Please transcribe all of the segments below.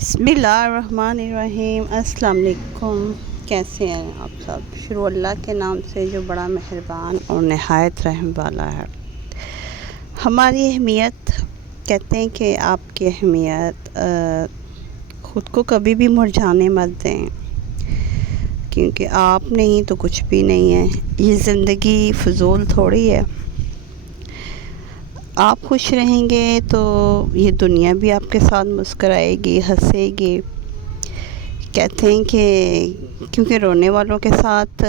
بسم اللہ الرحمن الرحیم۔ السلام علیکم، کیسے ہیں آپ سب؟ شروع اللہ کے نام سے جو بڑا مہربان اور نہایت رحم والا ہے۔ ہماری اہمیت، کہتے ہیں کہ آپ کی اہمیت خود کو کبھی بھی مرجھانے مت دیں، کیونکہ آپ نہیں تو کچھ بھی نہیں ہے۔ یہ زندگی فضول تھوڑی ہے۔ آپ خوش رہیں گے تو یہ دنیا بھی آپ کے ساتھ مسکرائے گی، ہنسے گی۔ کہتے ہیں کہ کیونکہ رونے والوں کے ساتھ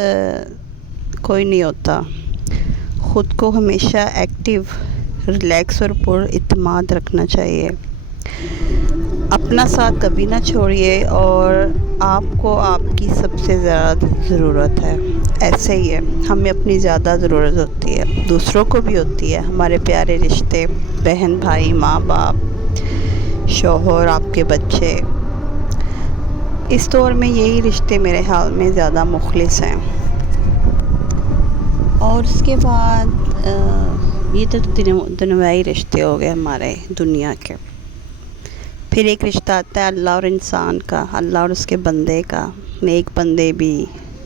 کوئی نہیں ہوتا۔ خود کو ہمیشہ ایکٹیو، ریلیکس اور پر اعتماد رکھنا چاہیے۔ اپنا ساتھ کبھی نہ چھوڑیے، اور آپ کو آپ کی سب سے زیادہ ضرورت ہے۔ ایسے ہی ہے، ہمیں اپنی زیادہ ضرورت ہوتی ہے، دوسروں کو بھی ہوتی ہے، ہمارے پیارے رشتے، بہن بھائی، ماں باپ، شوہر، آپ کے بچے۔ اس دور میں یہی رشتے میرے خیال میں زیادہ مخلص ہیں۔ اور اس کے بعد یہ تو دنیاوی رشتے ہو گئے ہمارے دنیا کے۔ پھر ایک رشتہ آتا ہے اللہ اور انسان کا، اللہ اور اس کے بندے کا۔ نیک بندے بھی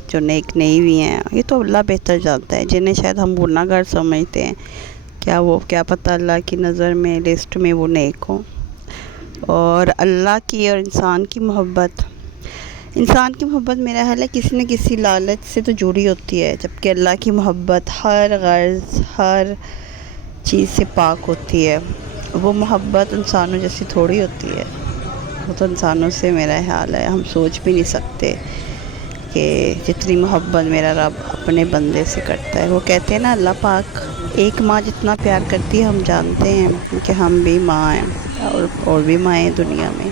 جو نیک نہیں بھی ہیں، یہ تو اللہ بہتر جانتا ہے، جنہیں شاید ہم گناہ گار سمجھتے ہیں، کیا پتہ اللہ کی نظر میں، لسٹ میں وہ نیک ہوں۔ اور اللہ کی اور انسان کی محبت، میرا حال ہے کسی نہ کسی لالچ سے تو جڑی ہوتی ہے، جبکہ اللہ کی محبت ہر غرض، ہر چیز سے پاک ہوتی ہے۔ وہ محبت انسانوں جیسی تھوڑی ہوتی ہے، وہ تو انسانوں سے، میرا خیال ہے ہم سوچ بھی نہیں سکتے کہ جتنی محبت میرا رب اپنے بندے سے کرتا ہے۔ وہ کہتے ہیں نا، اللہ پاک ایک ماں جتنا پیار کرتی ہے، ہم جانتے ہیں کہ ہم بھی ماں ہیں، اور بھی مائیں دنیا میں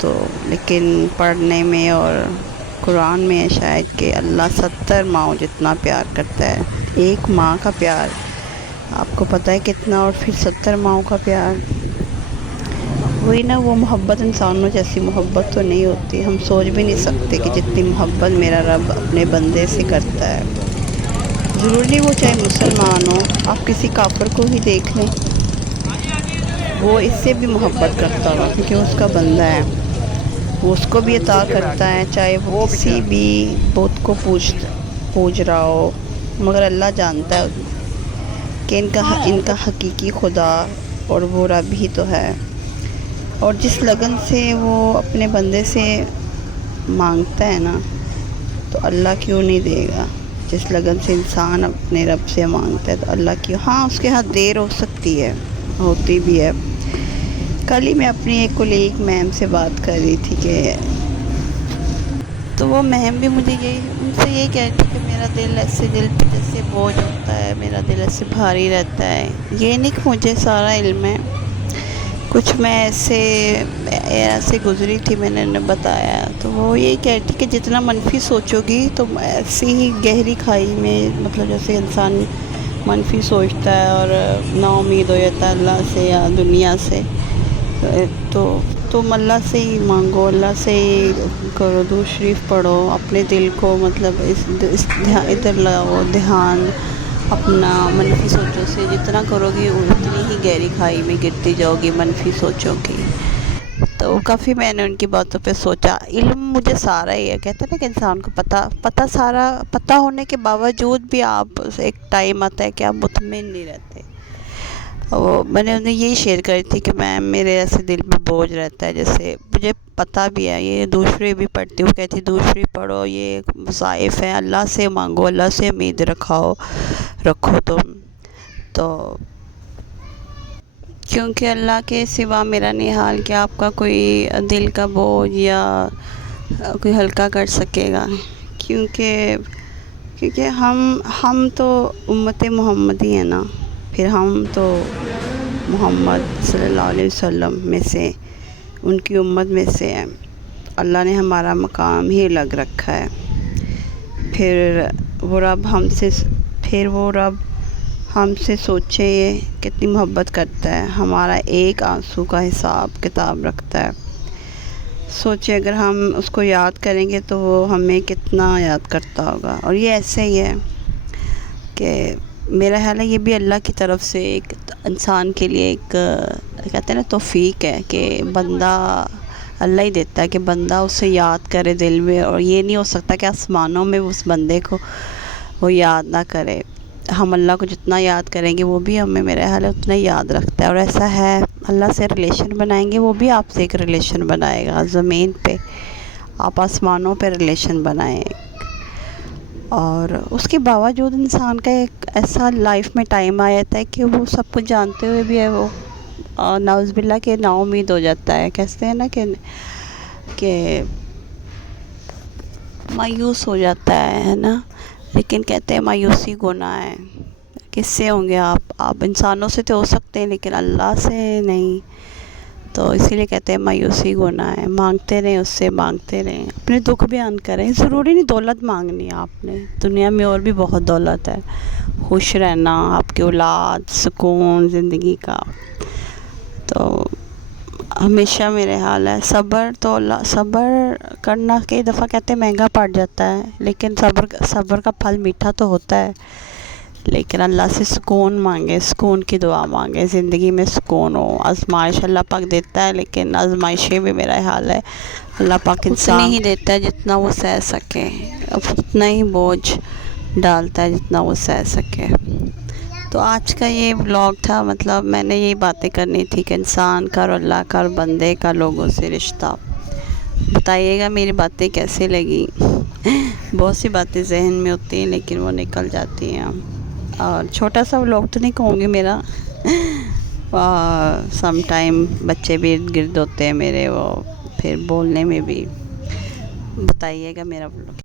تو، لیکن پڑھنے میں اور قرآن میں ہے شاید کہ اللہ 70 ماؤں جتنا پیار کرتا ہے۔ ایک ماں کا پیار آپ کو پتہ ہے کتنا، اور پھر 70 ماؤں کا پیار، وہی نا، وہ محبت انسانوں جیسی محبت تو نہیں ہوتی۔ ہم سوچ بھی نہیں سکتے کہ جتنی محبت میرا رب اپنے بندے سے کرتا ہے۔ ضروری نہیں وہ چاہے مسلمان ہو، آپ کسی کافر کو ہی دیکھ لیں، وہ اس سے بھی محبت کرتا ہوگا، کیونکہ وہ اس کا بندہ ہے، وہ اس کو بھی عطا کرتا ہے، چاہے وہ کسی بھی بت کو پوج رہا ہو، مگر اللہ جانتا ہے کہ ان کا حقیقی خدا اور وہ رب ہی تو ہے۔ اور جس لگن سے وہ اپنے بندے سے مانگتا ہے نا، تو اللہ کیوں نہیں دے گا؟ جس لگن سے انسان اپنے رب سے مانگتا ہے تو اللہ کیوں؟ ہاں، اس کے ہاتھ دیر ہو سکتی ہے، ہوتی بھی ہے۔ کل ہی میں اپنی ایک کولیگ میم سے بات کر رہی تھی کہ تو وہ میم بھی مجھے ان سے یہی کہہ رہی تھی کہ میرا دل پہ جیسے بوجھ ہوتا ہے، میرا دل ایسے بھاری رہتا ہے۔ یہ نہیں کہ مجھے سارا علم ہے، کچھ میں ایسے گزری تھی، میں نے انہیں بتایا، تو وہ یہی کہہ رہی تھی کہ جتنا منفی سوچو گی تو ایسی ہی گہری کھائی میں، مطلب جیسے انسان منفی سوچتا ہے اور نا امید ہو جاتا ہے اللہ سے یا دنیا سے، تو تم اللہ سے ہی مانگو، اللہ سے ہی کرو، درود شریف پڑھو، اپنے دل کو مطلب ادھر لگاؤ دھیان، اپنا منفی سوچوں سے جتنا کرو گی اتنی ہی گہری کھائی میں گرتی جاؤ گی منفی سوچوں کی۔ تو کافی میں نے ان کی باتوں پہ سوچا۔ علم مجھے سارا ہی ہے، کہتے ہیں نا کہ انسان کو پتہ ہونے کے باوجود بھی آپ ایک ٹائم آتا ہے کہ آپ مطمئن نہیں رہتے۔ میں نے انہیں یہی شیئر کری تھی کہ میرے ایسے دل میں بوجھ رہتا ہے، جیسے مجھے پتہ بھی ہے، یہ دوسرے بھی پڑھتی ہوں، کہتی دوسری پڑھو، یہ وظائف ہے، اللہ سے مانگو، اللہ سے امید رکھو تم تو، کیونکہ اللہ کے سوا میرا نہیں حال کہ آپ کا کوئی دل کا بوجھ یا کوئی ہلکا کر سکے گا، کیونکہ ہم تو امت محمدی ہیں نا، پھر ہم تو محمد صلی اللہ علیہ وسلم میں سے، ان کی امت میں سے ہیں۔ اللہ نے ہمارا مقام ہی الگ رکھا ہے۔ پھر وہ رب ہم سے سوچے یہ کتنی محبت کرتا ہے، ہمارا ایک آنسو کا حساب کتاب رکھتا ہے۔ سوچے اگر ہم اس کو یاد کریں گے تو وہ ہمیں کتنا یاد کرتا ہوگا۔ اور یہ ایسے ہی ہے کہ میرا خیال ہے یہ بھی اللہ کی طرف سے ایک انسان کے لیے ایک، کہتے ہیں نا، توفیق ہے کہ بندہ اللہ ہی دیتا ہے کہ بندہ اسے یاد کرے دل میں، اور یہ نہیں ہو سکتا کہ آسمانوں میں اس بندے کو وہ یاد نہ کرے۔ ہم اللہ کو جتنا یاد کریں گے وہ بھی ہمیں میرے حال ہے اتنا ہی یاد رکھتا ہے، اور ایسا ہے اللہ سے ریلیشن بنائیں گے وہ بھی آپ سے ایک ریلیشن بنائے گا۔ زمین پہ آپ آسمانوں پہ ریلیشن بنائیں، اور اس کے باوجود انسان کا ایک ایسا لائف میں ٹائم آ جاتا ہے کہ وہ سب کچھ جانتے ہوئے بھی ہے وہ نعوذ باللہ کہ نا امید ہو جاتا ہے، کہتے ہیں نا کہ مایوس ہو جاتا ہے نا، لیکن کہتے ہیں مایوسی گناہ ہے۔ کس سے ہوں گے آپ انسانوں سے تو ہو سکتے ہیں لیکن اللہ سے نہیں، تو اسی لیے کہتے ہیں مایوسی گناہ ہے۔ مانگتے رہیں اس سے، مانگتے رہیں، اپنے دکھ بیان کریں۔ ضروری نہیں دولت مانگنی ہے آپ نے، دنیا میں اور بھی بہت دولت ہے، خوش رہنا، آپ کی اولاد، سکون زندگی کا۔ تو ہمیشہ میرے حال ہے صبر کرنا کئی دفعہ کہتے ہیں مہنگا پڑ جاتا ہے، لیکن صبر کا پھل میٹھا تو ہوتا ہے۔ لیکن اللہ سے سکون مانگے، سکون کی دعا مانگے، زندگی میں سکون ہو۔ آزمائش اللہ پاک دیتا ہے، لیکن آزمائشیں بھی میرا حال ہے اللہ پاک اتنا ہی دیتا ہے جتنا وہ سہ سکے، اتنا ہی بوجھ ڈالتا ہے جتنا وہ سہ سکے۔ تو آج کا یہ بلاگ تھا، مطلب میں نے یہی باتیں کرنی تھی کہ انسان کا اور اللہ کا اور بندے کا لوگوں سے رشتہ۔ بتائیے گا میری باتیں کیسے لگی۔ بہت سی باتیں ذہن میں ہوتی ہیں لیکن وہ نکل جاتی ہیں، اور چھوٹا سا بلاگ تو نہیں کہوں گی میرا، سم ٹائم بچے بھی ارد گرد ہوتے ہیں میرے، وہ پھر بولنے میں بھی۔ بتائیے گا میرا بلاگ